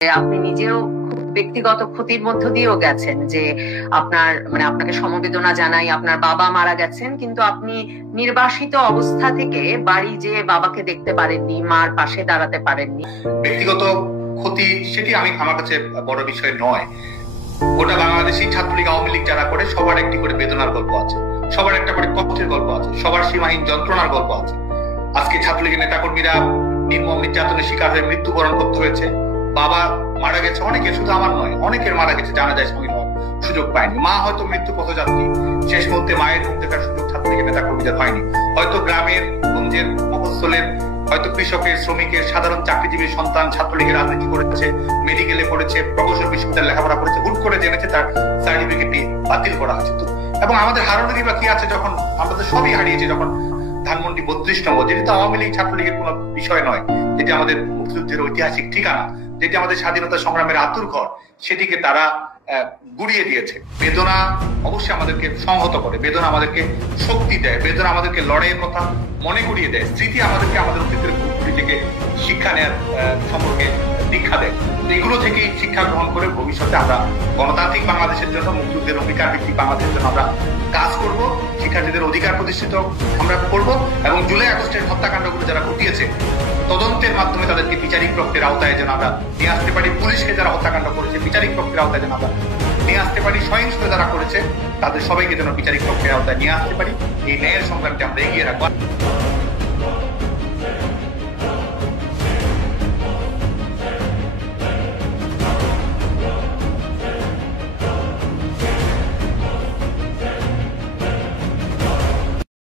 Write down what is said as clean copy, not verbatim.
আপনি নিজেও খুব ব্যক্তিগত ক্ষতির মধ্য দিয়েও গেছেন, যে আপনার আপনাকে সমবেদনা জানাই, আপনার বাবা মারা গেছেন, কিন্তু আপনি নির্বাসিত অবস্থা থেকে বাড়ি যেয়ে বাবাকে দেখতে পারেননি, মার পাশে দাঁড়াতে পারেননি। ব্যক্তিগত ক্ষতি সেটি আমার কাছে বড় বিষয় নয়। গোটা বাংলাদেশি ছাত্রলীগ আওয়ামী লীগ যারা করে সবার একটি করে বেদনার গল্প আছে, সবার একটা করে কষ্টের গল্প আছে, সবার সীমাহীন যন্ত্রণার গল্প আছে। আজকে ছাত্রলীগের নেতাকর্মীরা নির্মম নির্যাতনের শিকার হয়ে মৃত্যুবরণ করতে হয়েছে। বাবা মারা গেছে, অনেকের, শুধু আমার নয়, অনেকের মারা গেছে, জানা যায় সামিল হওয়ার সুযোগ পায়নি। মা হয়তো মৃত্যু পথযাত্রী, শেষ মুহূর্তে মায়ের মুখ দেখার সুযোগ ছাত্রলীগের নেতাকর্মীদের হয়নি। হয়তো গ্রামের গঞ্জের মফস্বলের, হয়তো কৃষকের, শ্রমিকের, সাধারণ চাকরিজীবীর সন্তান ছাত্রলীগের রাজনীতি করেছে, মেডিকেলে পড়েছে, প্রকৌশল বিশ্ববিদ্যালয়ে লেখাপড়া করেছে, হুট করে জেনেছে তার সার্টিফিকেটটি বাতিল করা হয়েছে। এবং আমাদের হারানোরই বা কি আছে, যখন আমরা তো সবই হারিয়েছি। যখন ধানমন্ডি 32 নম্বর, যেটি তো আওয়ামী লীগ ছাত্রলীগের কোনো বিষয় নয়, যেটি আমাদের মুক্তিযুদ্ধের ঐতিহাসিক ঠিকানা, যেটি আমাদের স্বাধীনতা সংগ্রামের আতুর ঘর, সেটিকে তারা গুড়িয়ে দিয়েছে। বেদনা অবশ্যই আমাদেরকে সংহত করে, বেদনা আমাদেরকে শক্তি দেয়, বেদনা আমাদেরকে লড়াইয়ের কথা মনে করিয়ে দেয়, স্মৃতি আমাদেরকে আমাদের অতীতের ভুলগুলি থেকে শিক্ষা নেওয়ার সম্পর্কে দীক্ষা দেয়। এগুলো থেকেই শিক্ষা গ্রহণ করে ভবিষ্যতে আমরা গণতান্ত্রিক বাংলাদেশের জন্য, মুক্তিযুদ্ধের অধিকার ভিত্তিক বাংলাদেশের জন্য আমরা কাজ করব। শিক্ষার্থীদের অধিকার প্রতিষ্ঠিত আমরা করব, এবং জুলাই আগস্টের হত্যাকাণ্ডগুলো যারা ঘটিয়েছে তদন্তের মাধ্যমে তাদেরকে বিচারিক প্রক্রিয়ার আওতায় যেন আমরা নিয়ে আসতে পারি। পুলিশকে যারা হত্যাকাণ্ড করেছে বিচারিক প্রক্রিয়ার আওতায় যেন আমরা নিয়ে আসতে পারি। সহিংসতা যারা করেছে তাদের সবাইকে যেন বিচারিক প্রক্রিয়ার আওতায় নিয়ে আসতে পারি। এই ন্যায়ের সংগ্রামকে আমরা এগিয়ে রাখবো।